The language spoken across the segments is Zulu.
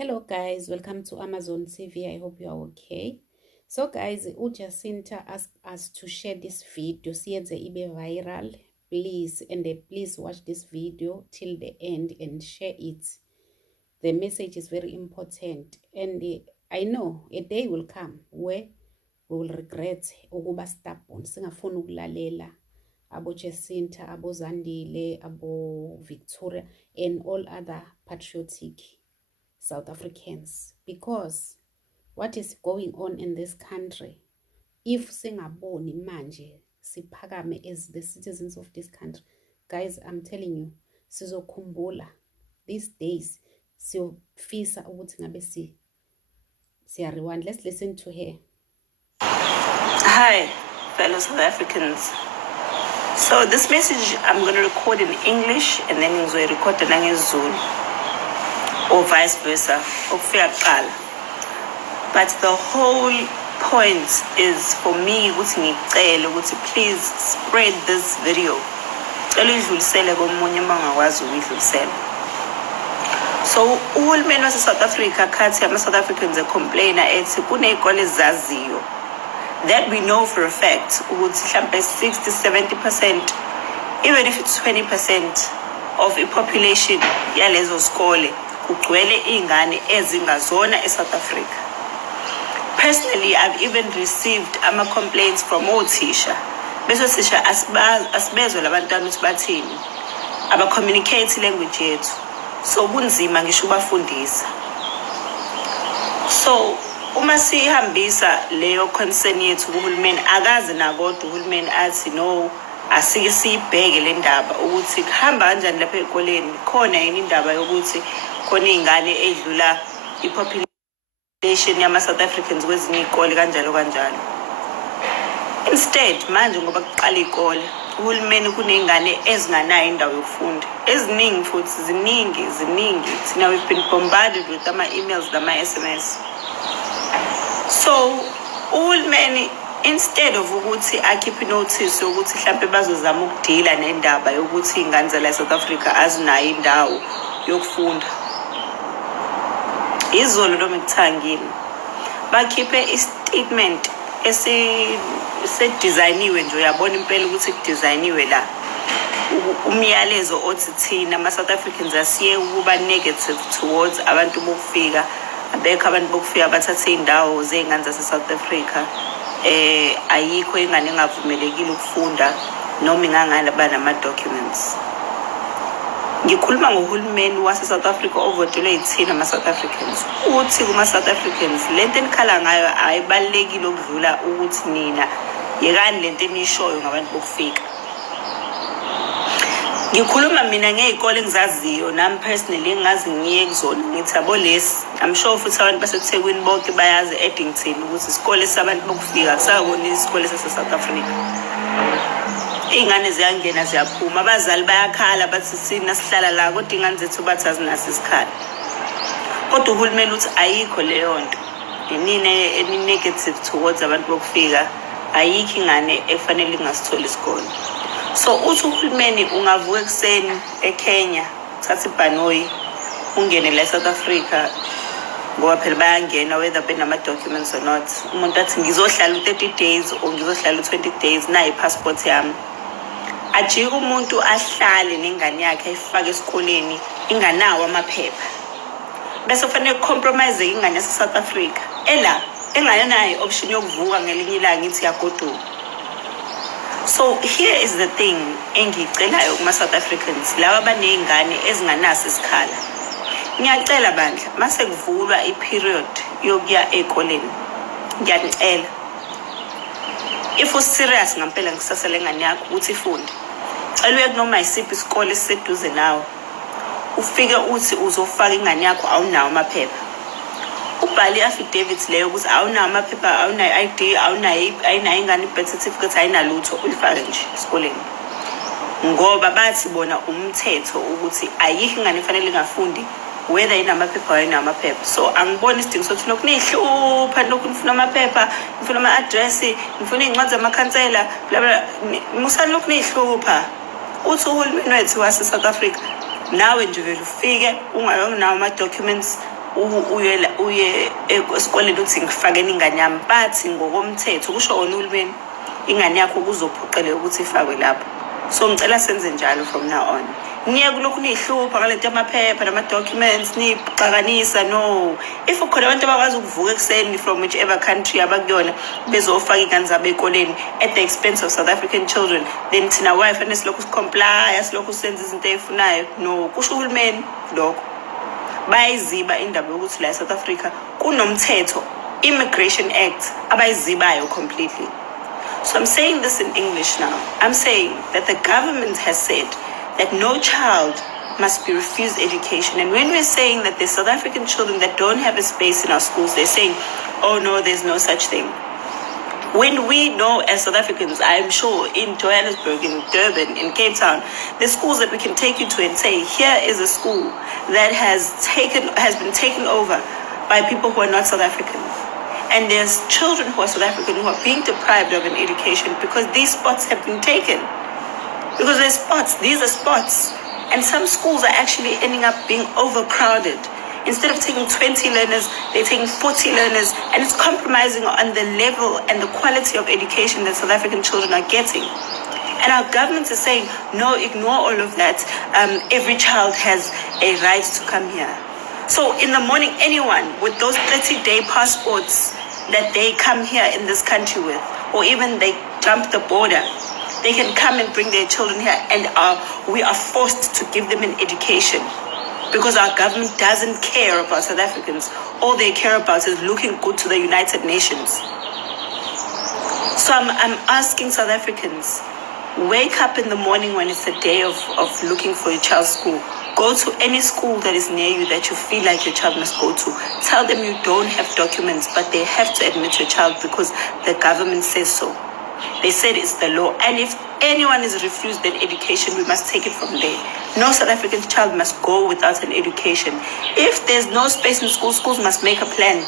Hello guys, welcome to Amazon TV. I hope you are okay. So guys, Jacinta asked us to share this video. Siyenze ibe viral. Please, and please watch this video till the end and share it. The message is very important. And I know a day will come where we will regret ukuba stubborn. Singafuni ukulalela abo Jacinta, abo Zandile, abo Victoria, and all other patriotic South Africans, because what is going on in this country, if singaboni manje siphakame as the citizens of this country, guys, I'm telling you, sizokhumbula these days siyofisa ukuthi ngabe siya rewind. Let's listen to her. Hi fellow South Africans. So this message I'm going to record in English and then I'm going to record in Zulu, or vice versa, but the whole point is for me to please spread this video. So uhulumeni wase South Africa khathi ama-South Africans complainer ethi kuney'kole ezaziyo that we know for a fact ukuthi mhlampe 60-70%, even if it's 20% of the population yalezo skole kugcwele ingane ezingazona eSouth Africa. Personally, I've even received complaints from othisha. Bese othisha asibezwe labantwana ukuthi bathini, aba-communicate language yethu, so kunzima ngisho ubafundisa. So uma sihambisa leyo concern yethu kuhulumeni, akazi nakodwa uhulumeni athi no, asike siyibheke le ndaba ukuthi kuhamba kanjani lapha ezikoleni, khona yini indaba yokuthi khona izingane edlula ipopulation yama-South Africans kwezinye izikole kanjalo. Instead manje ngoba kuqala izikole, uhulumeni kunezingane ezinganayo indawo yokufunda eziningi, futhi ziningi. Thina we've been bombarded with ama-emails nama-SMS. So uhulumeni, instead of ukuthi akhiphe notice ukuthi mhlambe bazozama ukudila nendaba yokuthi izingane zala eSouth Africa azinayo indawo yokufunda, izolo noma ekuthangini bakhiphe i-statement esedizayiniwe nje, uyabona impela ukuthi kudizayiniwe la umyalezo othi thina ama-South Africans asiye ukuba negative towards abantu bokufika, abekho abantu bokufika bathathe indawo zey'ngane zase-South Africa. Ayikho ingane engavumelekile ukufunda noma ingangane banama-documents. Ngikhuluma ngohulumeni wase-South Africa ovotelwe yithina ama-South Africans. Uthi kuma-South Africans lento enikhala ngayo ayibalulekile ukudlula ukuthi nina yekani lento eniyishoyo ngabantu bokufika. Ngikhuluma mina ngey'kole engizaziyo, nami personally engazi ngiye kuzona, ngithi abo lesi, I'm sure futhi abantu baseThekwini bonke bayazi Eddington ukuthi isikole sabantu bokufika kusakona isikole sase-South Africa. Iy'ngane ziyangena ziyaphuma, abazali bayakhala bathi sina sihlala la kodwa iy'ngane zethu bathi azinaso isikhala. Kodwa uhulumeni uthi ayikho leyo nto, nina eni-negative towards abantu bokufika, ayikho ingane efanele ingasitholi isikole. So uthi uhulumeni ungavuka ekuseni eKenya, uthathe ibhanoyi ungene la eSouth Africa, ngoba phela bayangena whether benama-documents or not. Umuntu athi ngizohlala u-30 days or ngizohlala u-20 days, nayi i-passport yami. Ajike umuntu ahlale nengane yakhe ayifake esikoleni inganawo amaphepha, bese kufanele compromise ingane yase-South Africa enganayo i-option yokuvuka ngelinye ilanga ithi yagoduka. So here is the thing engiyicelayo kuma-South Africans laba abaney'ngane ezinganaso isikhala. Ngiyacela bandla, mase kuvulwa i-period yokuya ey'koleni, ngiyanicela, if userious ngampela ngisasele ngane yakho ukuthi ifunde, cela uye kunoma yisiphi isikole esiseduze nawe, ufike uthi uzofaka ingane yakho awunawo amaphepha, ubhale i-affidavit leyo ukuthi awunawo amaphepha, awunayo i-ID, ayinayo ingane i-birth certificate, ayinalutho, uyifake nje esikoleni. Ngoba bathi bona umthetho ukuthi ayikho ingane efanele ingafundi whether inamaphepha or ayinamaphepha. So angiboni isidingo sokuthi lokhu nihlupha, lokhu nifuna amaphepha, nifuna ama-address, nifuna iy'ncwadi zamakhansela, bla bla, musani lokhu nihlupha. Uthi uhulumeni wethu wase-South Africa nawe nje vele ufike ungayonawo ama-documents uye esikoleni uthi ngifakeni ingane yami, bathi ngokomthetho kusho wona uhulumeni ingane yakho kuzophuqeleka ukuthi ifakwe lapho. So ngicela senze njalo from now on. Ngiyeke kulokhu nihlupha ngalento yamaphepha nama-documents nixakanisa. No, if ukhona abantu abakwazi ukuvuka ekuseni from whichever country abakuyona bezofaka iy'ngane zabo ey'koleni at the expense of South African children, then thina why fanele silokhu sikomplya silokhu senza izinto ey'funayo? No, kusho uhulumeni lokho. Bayayiziba indaba yokuthi la eSouth Africa kunomthetho, Immigration Act, abayizibayo completely. So I'm saying this in English now. I'm saying that the government has said that no child must be refused education. And when we're saying that there's South African children that don't have a space in our schools, they're saying, oh no, there's no such thing. When we know as South Africans, I'm sure in Johannesburg, in Durban, in Cape Town, there's schools that we can take you to and say, here is a school that has been taken over by people who are not South African. And there's children who are South African who are being deprived of an education because these spots have been taken. Because there's spots, these are spots. And some schools are actually ending up being overcrowded. Instead of taking 20 learners, they're taking 40 learners. And it's compromising on the level and the quality of education that South African children are getting. And our government is saying, no, ignore all of that. Every child has a right to come here. So in the morning, anyone with those 30-day passports that they come here in this country with, or even they jump the border, they can come and bring their children here, and we are forced to give them an education because our government doesn't care about South Africans. All they care about is looking good to the United Nations. So I'm asking South Africans, wake up in the morning when it's the day of looking for your child's school. Go to any school that is near you that you feel like your child must go to. Tell them you don't have documents, but they have to admit your child because the government says so. They said it's the law. And if anyone is refused an education, we must take it from there. No South African child must go without an education. If there's no space in school, schools must make a plan.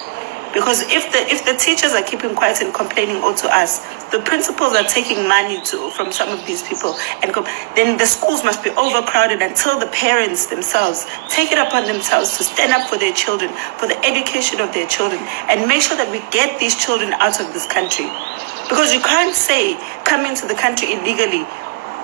Because if the teachers are keeping quiet and complaining all to us, the principals are taking money from some of these people, and then the schools must be overcrowded until the parents themselves take it upon themselves to stand up for their children, for the education of their children, and make sure that we get these children out of this country. Because you can't say coming to the country illegally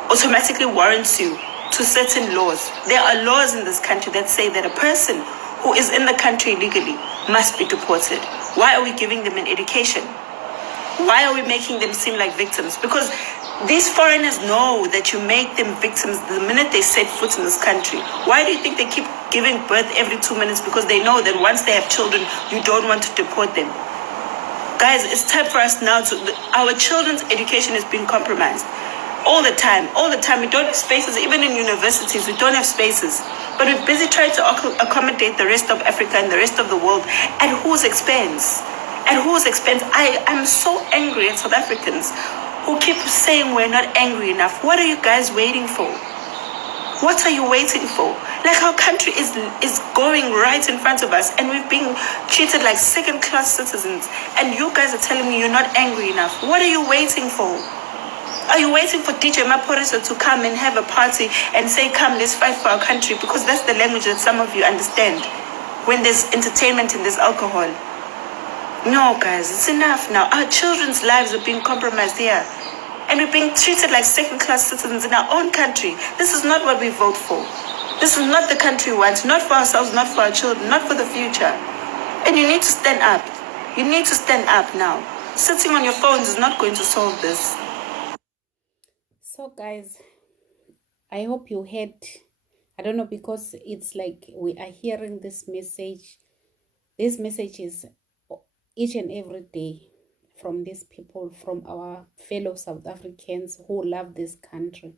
automatically warrants you to certain laws. There are laws in this country that say that a person who is in the country illegally must be deported. Why are we giving them an education? Why are we making them seem like victims? Because these foreigners know that you make them victims the minute they set foot in this country. Why do you think they keep giving birth every 2 minutes? Because they know that once they have children, you don't want to deport them. Guys, it's time for us now our children's education is being compromised. All the time. We don't have spaces. Even in universities, we don't have spaces. But we're busy trying to accommodate the rest of Africa and the rest of the world. At whose expense? At whose expense? I'm so angry at South Africans who keep saying we're not angry enough. What are you guys waiting for? What are you waiting for? Like, our country is going right in front of us, and we're being treated like second-class citizens. And you guys are telling me you're not angry enough. What are you waiting for? Are you waiting for DJ Maphorisa to come and have a party and say, come, let's fight for our country? Because that's the language that some of you understand. When there's entertainment and there's alcohol. No, guys, it's enough now. Our children's lives are being compromised here. And we're being treated like second-class citizens in our own country. This is not what we vote for. This is not the country we want. Not for ourselves, not for our children, not for the future. And you need to stand up. You need to stand up now. Sitting on your phones is not going to solve this. So guys, I hope you heard. I don't know, because it's like we are hearing this message. This message is each and every day from these people, from our fellow South Africans who love this country.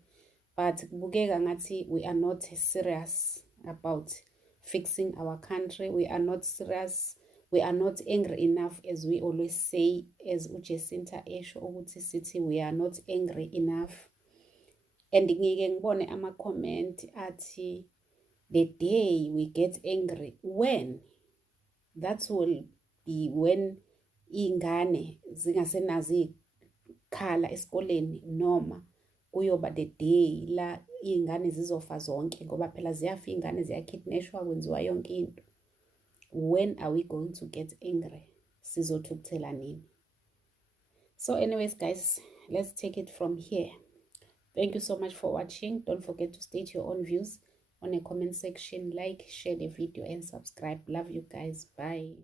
But we are not serious about fixing our country. We are not serious. We are not angry enough, as we always say, as uJacinta esho city, we are not angry enough. And ngibone ama-comment athi, the day we get angry, when? That will be when ingane zingasenazi ikhala esikoleni, noma kuyoba the day la ingane zizofa zonke, ngoba phela ziyafa ingane, ziyakidnashwa, kwenziwa yonke into. when are we going to get angry? Sizothukuthela nini? So anyways, guys, let's take it from here. Thank you so much for watching. Don't forget to state your own views on the comment section. Like, share the video, and subscribe. Love you guys. Bye.